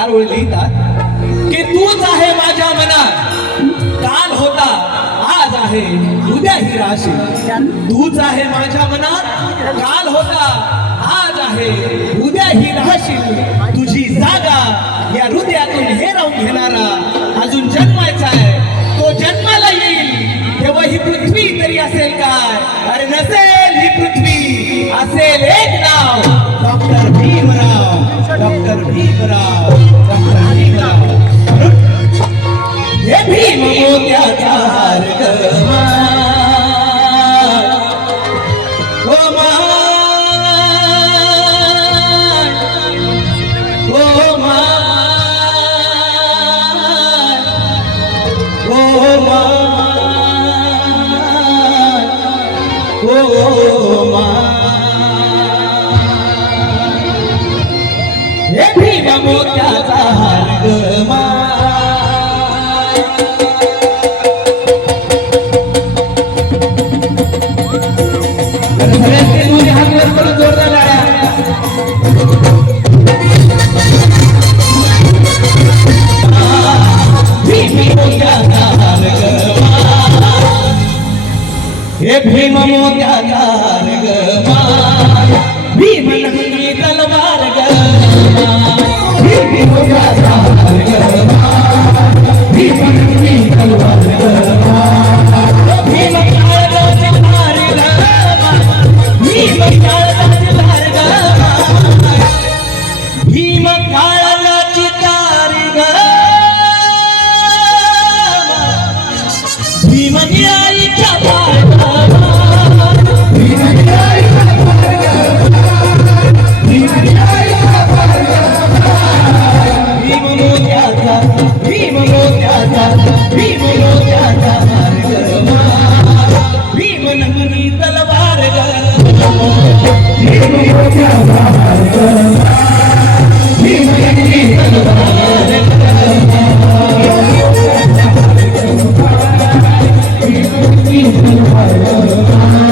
चार ओळी लिहितात की तूच आहे माझ्या मनात, काल होता आज आहे उद्याही राहशील. तूच आहे माझ्या मनात, काल होता आज आहे उद्याही राहशील. तुझी जागा या हृदयातून हेरावून घेणारा अजून जन्मायचा आहे, तो जन्माला येईल तेव्हा ही पृथ्वी तरी असेल काय? अरे नसेल ही पृथ्वी, असेल एक नाव, doctor Bhimrao. Doctor Bhimrao, doctor Bhimrao. हे भीम मोत्याचा हार ग मान, ओ मान, ओ मान, ओ मान, ओ मान. हे भीम मोत्याचा हार ग मान. सगळ्यांचे दोन्ही हात वर करून जोरदार टाळ्या. भीम मोत्याचा हार ग मान, हे भीम मोत्याचा हार ग मान. भीम नंगी तलवार ग मान, भीम मोत्याचा हार ग मान. भीम नंगी तलवार ग मान. भीम काळजाचे धार ग मान, भीम काळजाचे धार ग मान. भीम काळजाची तार ग मान. भीम न्यायीच्या तार ग मान. भीम न्यायीच्या तार ग मान. भीम न्यायीच्या तार ग मान. भीम मोत्याचा, भीम मोत्याचा, भीम मोत्याचा हार ग मान. भीम नंगी तलवार ग मान. भीम मोत्याचा हार ग मान. भीम नंगी तलवार ग मान. भीम नंगी तलवार ग मान.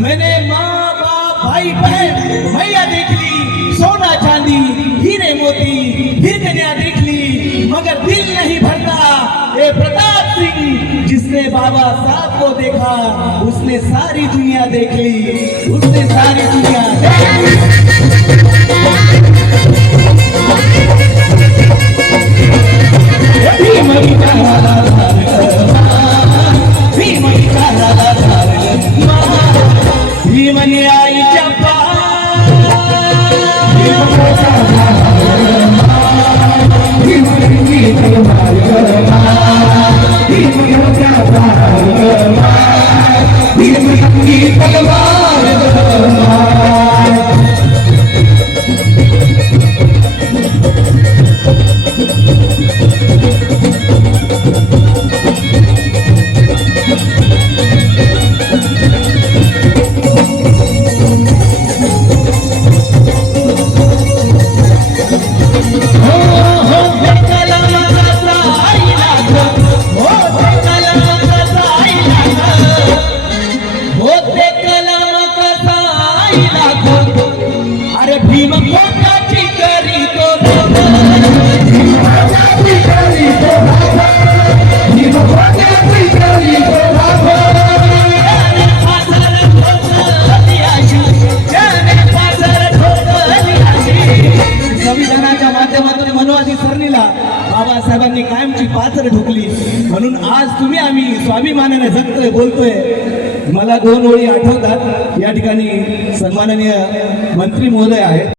मैंने माँ बाप भाई बहन मैया देख ली, सोना चांदी हीरे मोती फिर कन्या देख ली, मगर दिल नहीं भरता. ए प्रताप सिंह, जिसने बाबा साहब को देखा उसने सारी दुनिया देख ली, उसने सारी दुनिया देख ली. भीम भीम न्यायीच्या पार. भीम नंगी तलवार ग मान. भीम मोत्याचा हार ग मान. भीम नंगी तलवार ग मान. बाबासाहेबांनी कायमची पाचर ठोकली, म्हणून आज तुम्ही आम्ही स्वाभिमानाने जगतोय, बोलतोय. मला 2 ओळी आठवतात. या ठिकाणी सन्माननीय मंत्री महोदय आहेत.